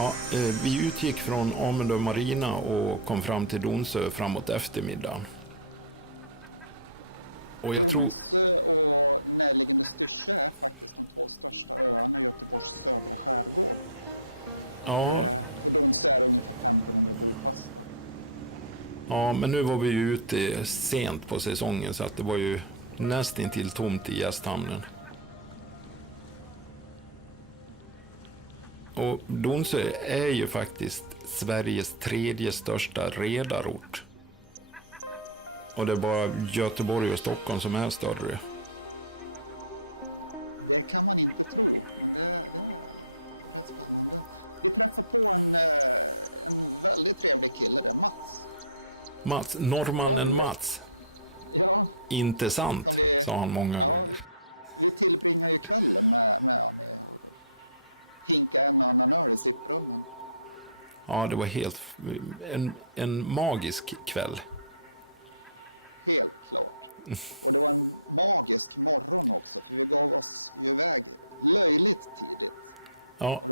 Ja, vi utgick från Amundö Marina och kom fram till Donsö framåt eftermiddagen. Och jag tror... Ja. Ja, men nu var vi ju ute sent på säsongen så att det var ju nästintill tomt i gästhamnen. Och Donsö är ju faktiskt Sveriges tredje största redarort. Och det är bara Göteborg och Stockholm som är större. Mats, norrmannen Mats. Inte sant, sa han många gånger. Ja, det var helt en magisk kväll. Ja.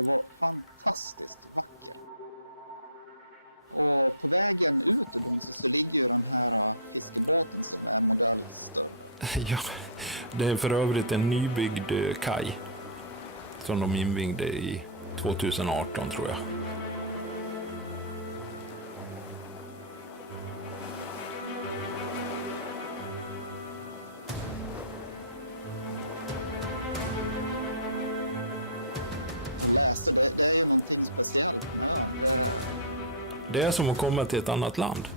Ja, det är för övrigt en nybyggd kaj som de invigde i 2018 tror jag. Det är som att komma till ett annat land.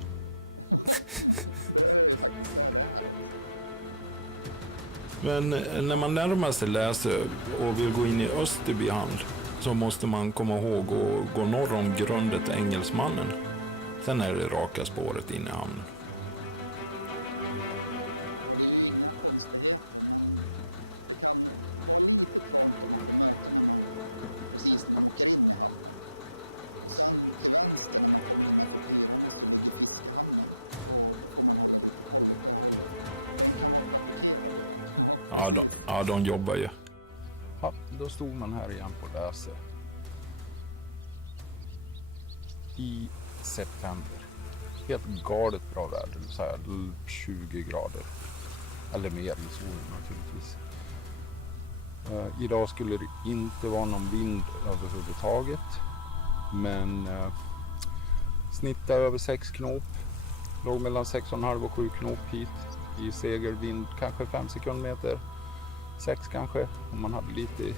Men när man närmar sig Läsö och vill gå in i Österby hamn så måste man komma ihåg att gå norr om grundet Engelsmannen. Sen är det raka spåret in i hamnen. Ja, de jobbar ju. Ja, då stod man här igen på Läsö. I september. Helt galet bra väder, så här 20 grader. Eller mer i solen naturligtvis. Idag skulle det inte vara någon vind överhuvudtaget. Men snitta över 6 knop. Låg mellan 6,5 och 7 knop hit. I segelvind kanske 5 sekundmeter. 6 kanske, om man hade lite.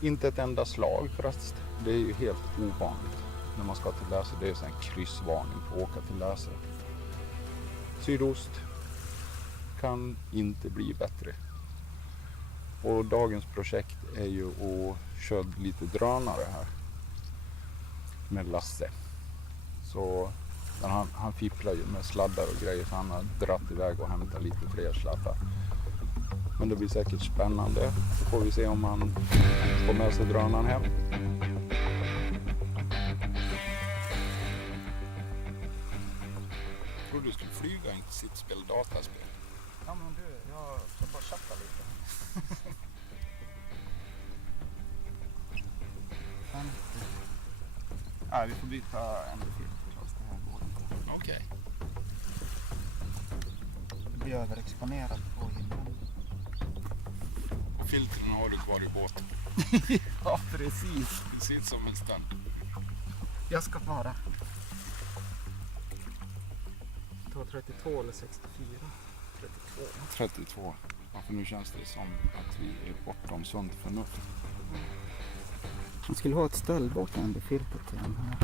Inte ett enda slag förresten. Det är ju helt ovanligt när man ska till Läsö. Det är en kryssvarning på att åka till Läsö. Sydost kan inte bli bättre. Och dagens projekt är ju att köra lite drönare här med Lasse. Så han fipplar ju med sladdar och grejer, så han har dratt iväg och hämtat lite fler sladdar. Men det blir säkert spännande. Så får vi se om han får med sig drönaren hem. Jag trodde du skulle flyga, inte sitta och spela dataspel. Ja men du, jag ska bara chatta lite. Ja, vi får byta en filter. Okej. Det blir överexponerat på himlen. Och filtren har du kvar i båten. Ja, precis. Precis som en stand. Jag ska fara. Det var 32 eller 64? 32. 32. Ja, för nu känns det som att vi är bortom sunt förnuft. Man skulle ha ett ställbart filter till den här.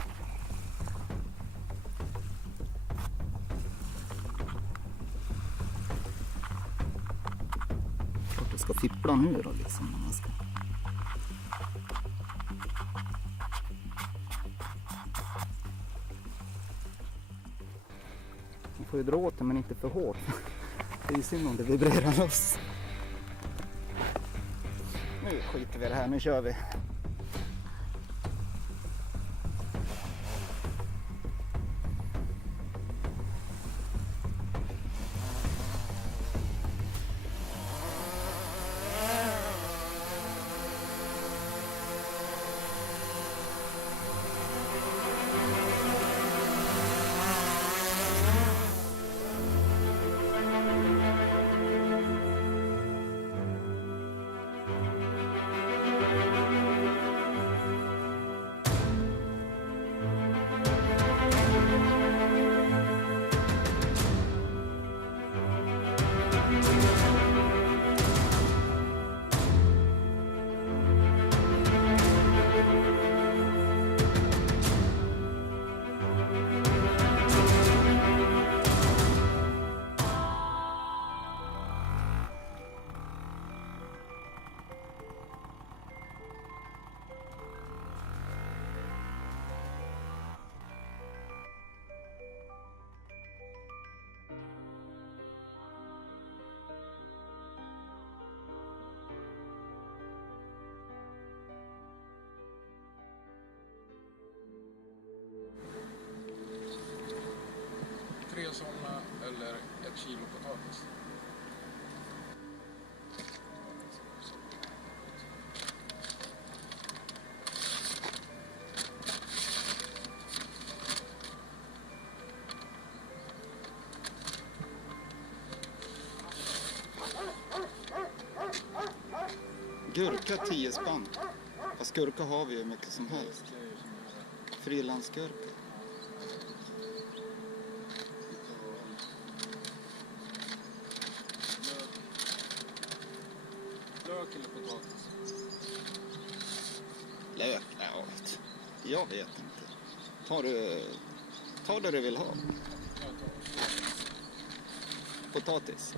Jag ska fippla nu då liksom när man ska. Man får ju dra åt det men inte för hårt. Det är ju synd om det vibrerar loss. Nu skiter vi i det här, nu kör vi. Tre sådana eller 1 kilo potatis. Gurka 10 spänn. Fast gurka har vi ju mycket som helst. Frilandsgurka. Lök eller potatis? Lök? Ja, jag vet inte. Ta det du vill ha. Jag tar. Potatis.